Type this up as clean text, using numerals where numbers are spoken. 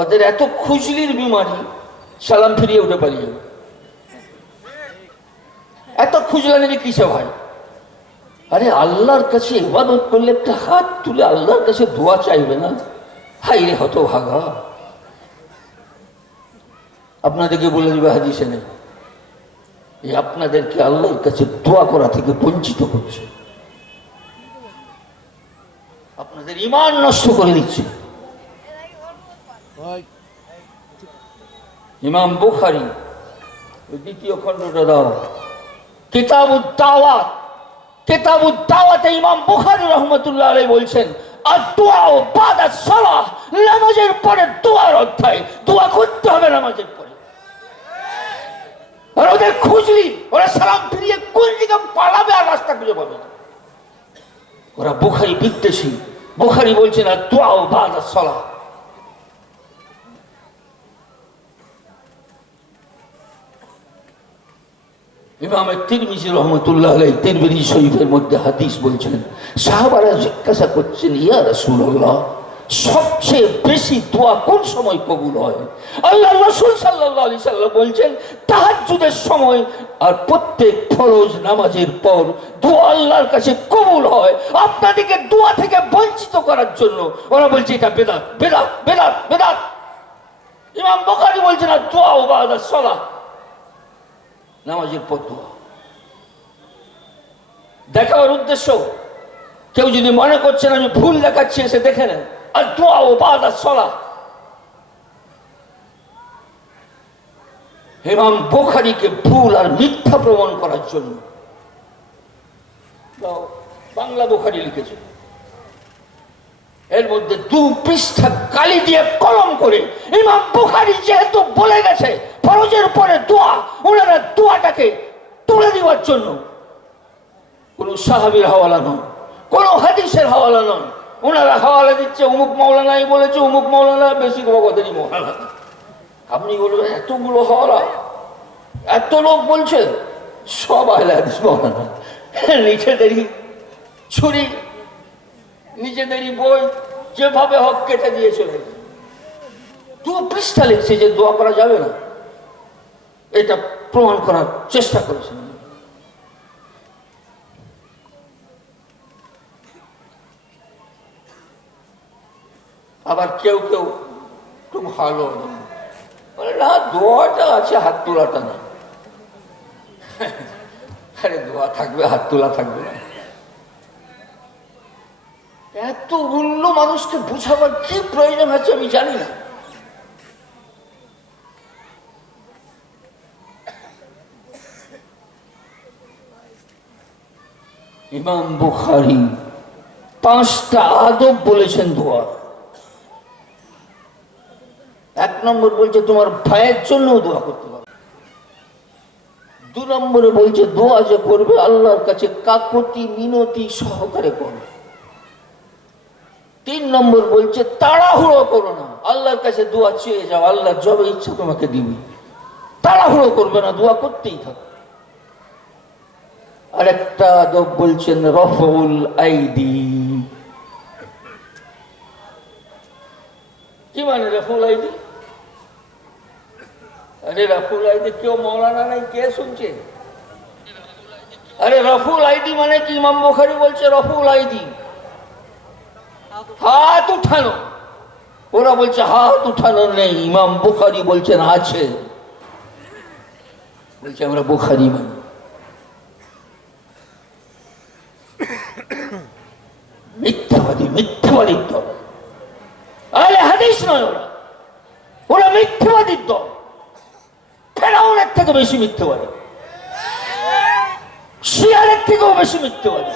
ওদের এত খুজলির বিমারি, সালাম ফিরিয়ে উঠে পালিয়ে। এত খুজলানি কিসে ভাই? আরে আল্লাহর কাছে ইবাদত করলে একটা হাত তুলে আল্লাহর কাছে দোয়া চাইবে না? হাই রে হতভাগা। আপনাদেরকে বলে দিবে হাদিসে নেই, আপনাদেরকে আল্লাহর কাছে দোয়া করা থেকে বঞ্চিত করছে, আপনাদের ঈমান নষ্ট করে দিচ্ছে। ইমাম বুখারী দ্বিতীয় খণ্ডটা দাও, কিতাবুদ দাওয়াত, কিতাবুদ দাওয়াতে ইমাম বুখারী রাহমাতুল্লাহ আলাইহি বলছেন, আদ-দুআ বাদা সালাহ, নামাজের পরে দোয়ার অধ্যায়। দোয়া করতে হবে নামাজের পরে। আর ওদের খুঁজলি, ওরা সালাম ফিরিয়ে কোন দিকে পালাবে আর রাস্তা খুঁজে পাবে না। ওরা বুখারী বিদ্বেষী। বুখারী বলছেন আদ-দুআ বাদা সালাহ। ইমাম তিরমিজি রাহমাতুল্লাহ আলাইহি তিরমিজি শরীফের মধ্যে হাদিস বলছেন, সাহাবারা জিজ্ঞাসা করছেন, ইয়া রাসূলুল্লাহ, সবচেয়ে বেশি দোয়া কোন সময় কবুল হয়? আল্লাহর রাসূল সাল্লাল্লাহু আলাইহি সাল্লাম বলছেন, তাহাজ্জুদের সময় আর প্রত্যেক ফরজ নামাজের পর দোয়া আল্লাহর কাছে কবুল হয়। আপনাদেরকে দোয়া থেকে বঞ্চিত করার জন্য ওরা বলছে এটা বেদাত, বেদাত, বেদাত, বেদাত। ইমাম বুখারী বলছেন দোয়া বাদা সালাহ, নামাজের পর দোয়া। দেখাবার উদ্দেশ্য, কেউ যদি মনে করছেন আমি ভুল দেখাচ্ছি, এসে দেখে নেন। আর দোয়া ও বাদা সালাহ, ইমাম বুখারীকে ভুল আর মিথ্যা প্রমাণ করার জন্য বাংলা বুখারী লিখেছে, এর মধ্যে 2 পৃষ্ঠা কালি দিয়ে কলম করে ইমাম বুখারী যেহেতু বলে গেছে ফরজের পরে দোয়া, ওনারা দোয়াটাকে তুলে দেওয়ার জন্য কোন সাহাবীর হাওয়ালা নয়, কোন হাদিসের হাওয়ালা নয়। ওনারা হাওয়ালা দিচ্ছে অমুক মাওলানাই বলেছে, অমুক মাওলানা, বেশি ভগতেরই মাওলানা। আপনি বলবেন এতগুলো হাওয়ালা, এত লোক বলছে, সব আহলে হাদিস মাওলানা। নিজেদেরই ছুরি, নিজেদেরই বই যেভাবে হক কেটে দিয়ে চলে 2 পৃষ্ঠা লিখছে যে দোয়া করা যাবে না, এটা প্রমাণ করার চেষ্টা করেছেন। আবার কেউ কেউ একটু ভালো বলে, না দোয়াটা আছে, হাত তোলাটা না। আরে দোয়া থাকবে, হাত তোলা থাকবে না? এত অন্য মানুষকে বুঝাবার কি প্রয়োজন আছে আমি জানি না। ইমাম বুখারী 5টা আদব বলেছেন দোয়া। 1 নম্বর বলছে তোমার ভাইয়ের জন্য দোয়া করতে পারো। 2 নম্বরে বলছে দোয়া যে করবে আল্লাহর কাছে কাকুতি মিনতি সহকারে করবে। 3 নম্বর বলছে তাড়াহুড়ো করো না, আল্লাহর কাছে দোয়া চেয়ে যাও, আল্লাহ যবে ইচ্ছা তোমাকে দিবে। তাড়াহুড়ো করবে না, দোয়া করতেই থাকো। আরেকটা আদব বলছেন রফউল আইদি। কি মানে রফউল আইদি? আরে রফউল আইদি কেউ মৌলানা নাই, কে শুনছে? আরে রফউল আইদি মানে কি? ইমাম বুখারী বলছে রফউল আইদি হাত উঠানো। ওরা বলছে হাত উঠানো নেই, ইমাম বুখারী বলছেন আছে। বলছে আমরা বুখারী মানি। মিথ্যাবাদী, মিথ্যাবাদীর দল। আরে হাদিস নয় ওরা, ওরা মিথ্যাবাদীর দল। ফেরাউনের থেকে বেশি মিথ্যাবাদী, শিয়ারের থেকেও বেশি মিথ্যাবাদী।